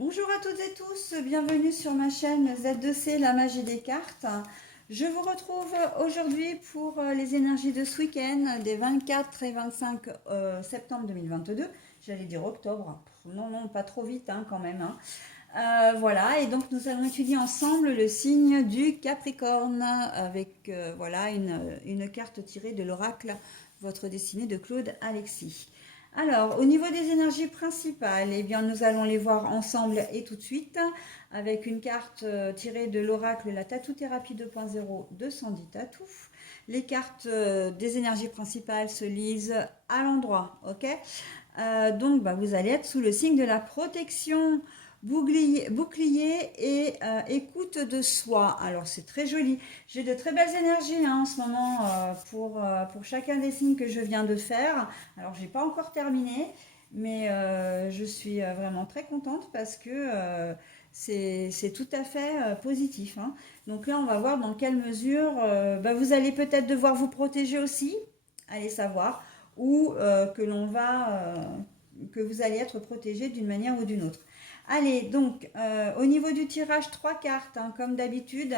Bonjour à toutes et tous, bienvenue sur ma chaîne Z2C, la magie des cartes. Je vous retrouve aujourd'hui pour les énergies de ce week-end des 24 et 25 septembre 2022. J'allais dire octobre, non, pas trop vite quand même. Voilà, et donc nous allons étudier ensemble le signe du Capricorne avec voilà une carte tirée de l'oracle Votre destinée de Claude Alexis. Alors, au niveau des énergies principales, eh bien, nous allons les voir ensemble et tout de suite avec une carte tirée de l'oracle La Tatou Thérapie 2.0 de Sandy Tatou. Les cartes des énergies principales se lisent à l'endroit, ok. Donc, vous allez être sous le signe de la protection, bouclier et écoute de soi. Alors, c'est très joli. J'ai de très belles énergies en ce moment pour chacun des signes que je viens de faire. Alors, je n'ai pas encore terminé, mais je suis vraiment très contente parce que c'est tout à fait positif. Donc là, on va voir dans quelle mesure vous allez peut-être devoir vous protéger aussi, allez savoir, ou que vous allez être protégé d'une manière ou d'une autre. Allez, donc, au niveau du tirage, 3 cartes, comme d'habitude.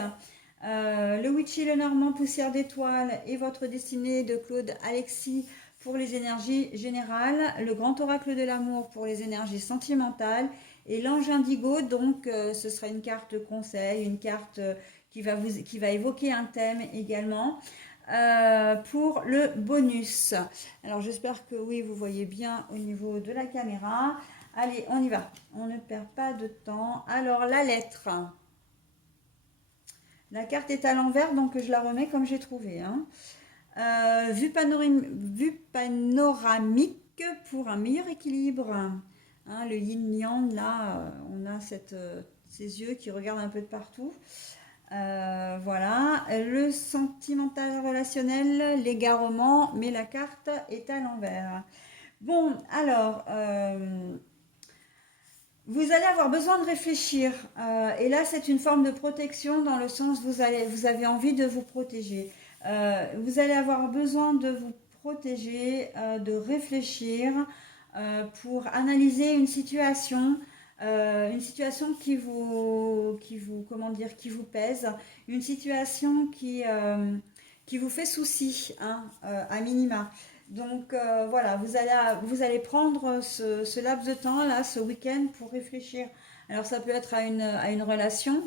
Le Witchy, le Normand, Poussière d'étoiles et Votre destinée de Claude Alexis pour les énergies générales, le Grand Oracle de l'amour pour les énergies sentimentales et l'Ange Indigo, donc ce sera une carte conseil, une carte qui va évoquer un thème également. Pour le bonus. Alors j'espère que oui, vous voyez bien au niveau de la caméra. Allez, on y va. On ne perd pas de temps. Alors la lettre. La carte est à l'envers, donc je la remets comme j'ai trouvé. Vue panoramique pour un meilleur équilibre. Le yin-yang, là, on a ces yeux qui regardent un peu de partout. Voilà, le sentimental relationnel, l'égarement, mais la carte est à l'envers. Bon, alors, vous allez avoir besoin de réfléchir. Et là, c'est une forme de protection dans le sens où vous avez envie de vous protéger. Vous allez avoir besoin de vous protéger, de réfléchir pour analyser une situation qui vous pèse, une situation qui vous fait souci, à minima. Donc voilà, vous allez prendre ce laps de temps là, ce week-end pour réfléchir. Alors ça peut être à une relation,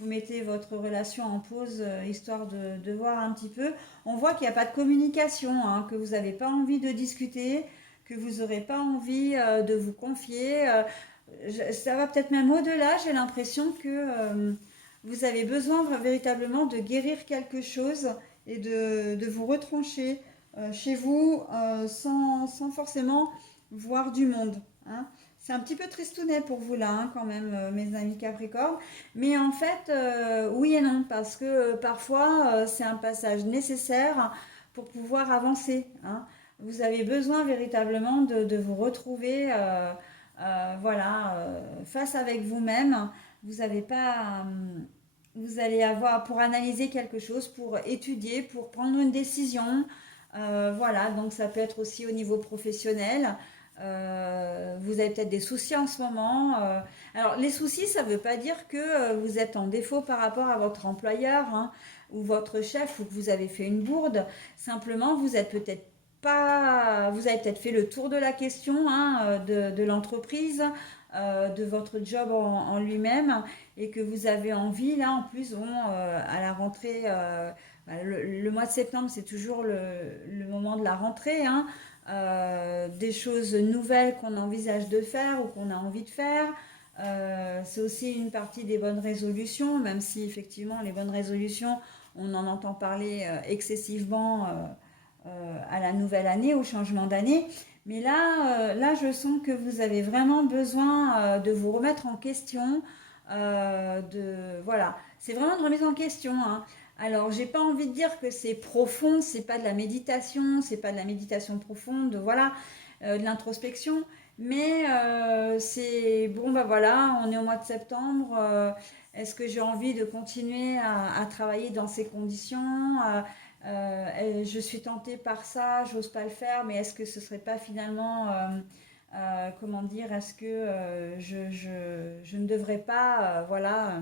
vous mettez votre relation en pause histoire de voir un petit peu. On voit qu'il n'y a pas de communication, que vous n'avez pas envie de discuter, que vous n'aurez pas envie de vous confier. Ça va peut-être même au-delà, j'ai l'impression que vous avez besoin véritablement de guérir quelque chose et de vous retrancher chez vous sans forcément voir du monde. C'est un petit peu tristounet pour vous là, quand même, mes amis Capricorne. Mais en fait, oui et non, parce que parfois, c'est un passage nécessaire pour pouvoir avancer. Vous avez besoin véritablement de vous retrouver voilà, face avec vous-même. Vous avez pas, vous allez avoir pour analyser quelque chose, pour étudier, pour prendre une décision. Voilà, donc ça peut être aussi au niveau professionnel. Vous avez peut-être des soucis en ce moment. Alors les soucis, ça ne veut pas dire que vous êtes en défaut par rapport à votre employeur ou votre chef ou que vous avez fait une bourde. Simplement, vous êtes peut-être pas, vous avez peut-être fait le tour de la question de l'entreprise, de votre job en lui-même et que vous avez envie, là en plus, à la rentrée, le mois de septembre, c'est toujours le moment de la rentrée, des choses nouvelles qu'on envisage de faire ou qu'on a envie de faire. C'est aussi une partie des bonnes résolutions, même si effectivement les bonnes résolutions, on en entend parler excessivement à la nouvelle année, au changement d'année. Mais là, je sens que vous avez vraiment besoin de vous remettre en question. Voilà, c'est vraiment une remise en question. Alors, j'ai pas envie de dire que c'est profond, c'est pas de la méditation, c'est pas de la méditation profonde, voilà, de l'introspection. Mais c'est bon, voilà, on est au mois de septembre. Est-ce que j'ai envie de continuer à travailler dans ces conditions? Je suis tentée par ça, j'ose pas le faire, mais est-ce que ce serait pas finalement comment dire, est-ce que je ne devrais pas, voilà,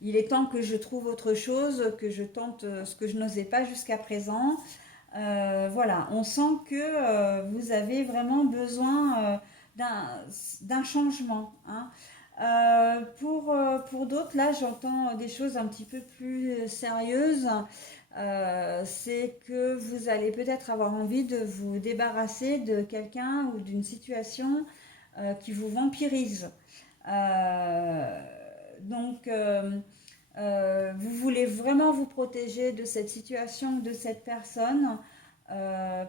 il est temps que je trouve autre chose, que je tente ce que je n'osais pas jusqu'à présent. Voilà, on sent que vous avez vraiment besoin d'un changement, hein. Pour d'autres, là, j'entends des choses un petit peu plus sérieuses. C'est que vous allez peut-être avoir envie de vous débarrasser de quelqu'un ou d'une situation qui vous vampirise. Euh, donc, vous voulez vraiment vous protéger de cette situation, de cette personne.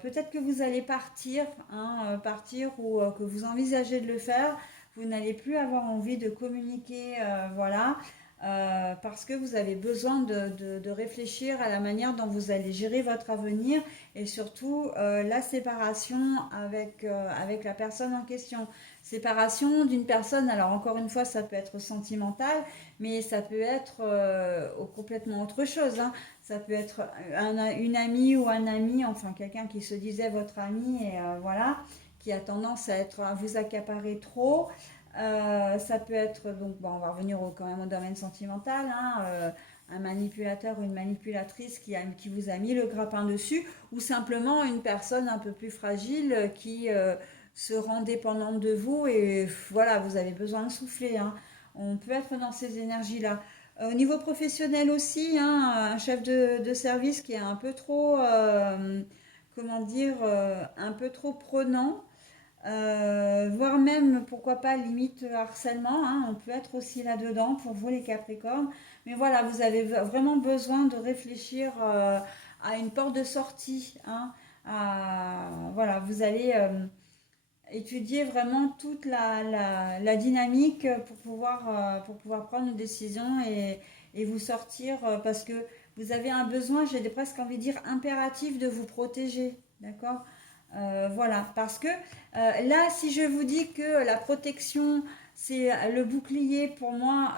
Peut-être que vous allez partir, hein, partir ou que vous envisagez de le faire. Vous n'allez plus avoir envie de communiquer, voilà, parce que vous avez besoin de réfléchir à la manière dont vous allez gérer votre avenir et surtout la séparation avec la personne en question. Séparation d'une personne, alors encore une fois, ça peut être sentimental, mais ça peut être complètement autre chose, hein. Ça peut être une amie ou un ami, enfin quelqu'un qui se disait votre ami et voilà, qui a tendance à vous accaparer trop. Ça peut être, donc bon, on va revenir quand même au domaine sentimental, hein, un manipulateur ou une manipulatrice qui vous a mis le grappin dessus, ou simplement une personne un peu plus fragile qui se rend dépendante de vous et voilà, vous avez besoin de souffler, hein. On peut être dans ces énergies-là. Au niveau professionnel aussi, hein, un chef de service qui est un peu trop, comment dire, un peu trop prenant, voire même, pourquoi pas, limite harcèlement, hein, on peut être aussi là-dedans pour vous les Capricornes. Mais voilà, vous avez vraiment besoin de réfléchir à une porte de sortie, hein, voilà, vous allez étudier vraiment toute la dynamique pour pouvoir prendre une décision et vous sortir parce que vous avez un besoin, j'ai presque envie de dire impératif de vous protéger, d'accord. Voilà, parce que là, si je vous dis que la protection, c'est le bouclier, pour moi,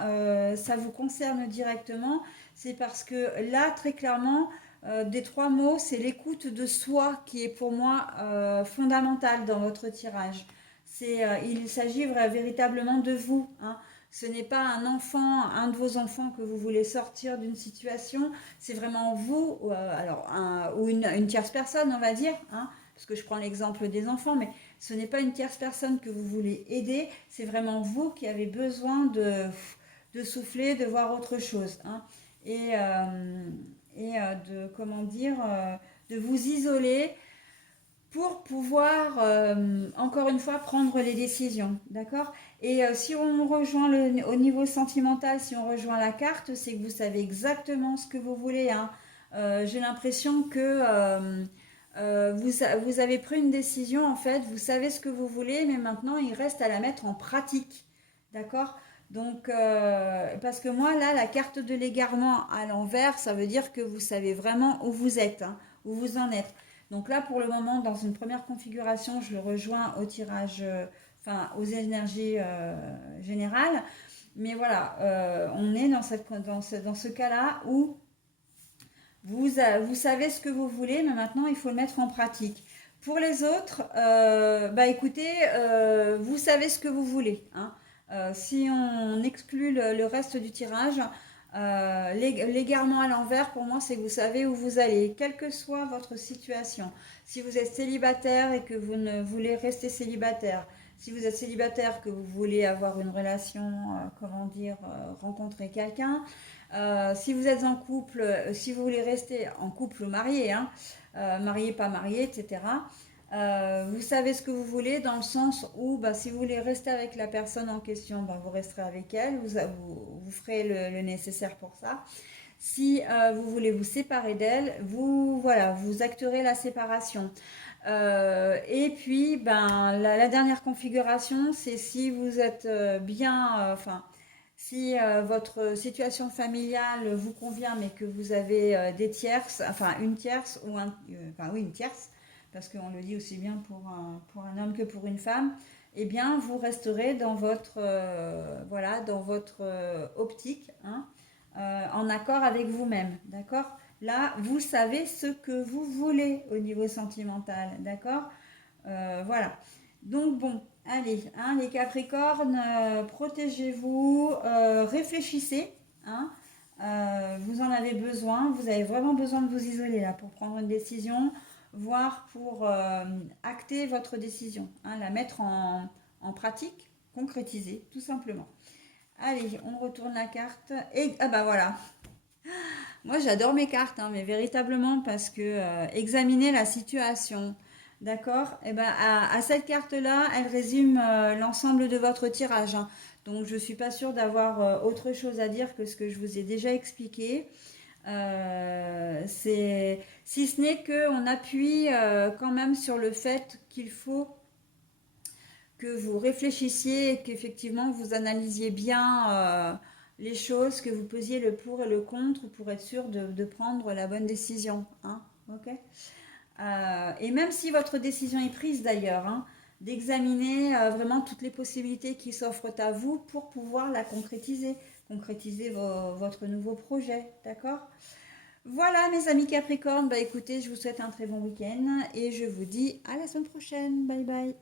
ça vous concerne directement, c'est parce que là, très clairement, des trois mots, c'est l'écoute de soi qui est pour moi fondamentale dans votre tirage. Il s'agit véritablement de vous, hein. Ce n'est pas un enfant, un de vos enfants que vous voulez sortir d'une situation, c'est vraiment vous, ou une tierce personne, on va dire, hein, parce que je prends l'exemple des enfants, mais ce n'est pas une tierce personne que vous voulez aider, c'est vraiment vous qui avez besoin de souffler, de voir autre chose, hein. Et, euh, de, comment dire, de vous isoler pour pouvoir, encore une fois, prendre les décisions, d'accord. Et si on rejoint au niveau sentimental, si on rejoint la carte, c'est que vous savez exactement ce que vous voulez, hein. J'ai l'impression que vous avez pris une décision, en fait, vous savez ce que vous voulez, mais maintenant, il reste à la mettre en pratique, d'accord. Donc, parce que moi, là, la carte de l'égarement à l'envers, ça veut dire que vous savez vraiment où vous êtes, hein, où vous en êtes. Donc là, pour le moment, dans une première configuration, je le rejoins au tirage, enfin aux énergies générales. Mais voilà, on est dans ce cas-là où vous savez ce que vous voulez, mais maintenant, il faut le mettre en pratique. Pour les autres, bah écoutez, vous savez ce que vous voulez, hein. Si on exclut le reste du tirage, l'égarement à l'envers, pour moi, c'est que vous savez où vous allez, quelle que soit votre situation. Si vous êtes célibataire et que vous ne voulez rester célibataire, si vous êtes célibataire, que vous voulez avoir une relation, comment dire, rencontrer quelqu'un, si vous êtes en couple, si vous voulez rester en couple ou marié, hein, marié, pas marié, etc. Vous savez ce que vous voulez dans le sens où bah, si vous voulez rester avec la personne en question, bah, vous resterez avec elle, vous ferez le nécessaire pour ça. Si vous voulez vous séparer d'elle, voilà, vous acterez la séparation. Et puis, ben, la dernière configuration, c'est si vous êtes bien, enfin, si votre situation familiale vous convient, mais que vous avez des tierces, enfin une tierce ou enfin oui, une tierce, parce qu'on le dit aussi bien pour un homme que pour une femme, eh bien, vous resterez dans votre, voilà, dans votre optique, hein, en accord avec vous-même, d'accord. Là, vous savez ce que vous voulez au niveau sentimental, d'accord. Voilà. Donc bon, allez, hein, les Capricornes, protégez-vous, réfléchissez, hein, vous en avez besoin, vous avez vraiment besoin de vous isoler là pour prendre une décision, voire pour acter votre décision, hein, la mettre en pratique, concrétiser, tout simplement. Allez, on retourne la carte. Et ah bah voilà, moi, j'adore mes cartes, hein, mais véritablement parce que examiner la situation, d'accord? Et ben à cette carte-là, elle résume l'ensemble de votre tirage, hein. Donc, je suis pas sûre d'avoir autre chose à dire que ce que je vous ai déjà expliqué. Si ce n'est qu'on appuie quand même sur le fait qu'il faut que vous réfléchissiez et qu'effectivement vous analysiez bien les choses, que vous pesiez le pour et le contre pour être sûr de prendre la bonne décision. Hein, ok. Et même si votre décision est prise d'ailleurs, hein, d'examiner vraiment toutes les possibilités qui s'offrent à vous pour pouvoir la concrétiser, concrétiser votre nouveau projet, d'accord? Voilà mes amis Capricorne, bah écoutez, je vous souhaite un très bon week-end et je vous dis à la semaine prochaine. Bye bye.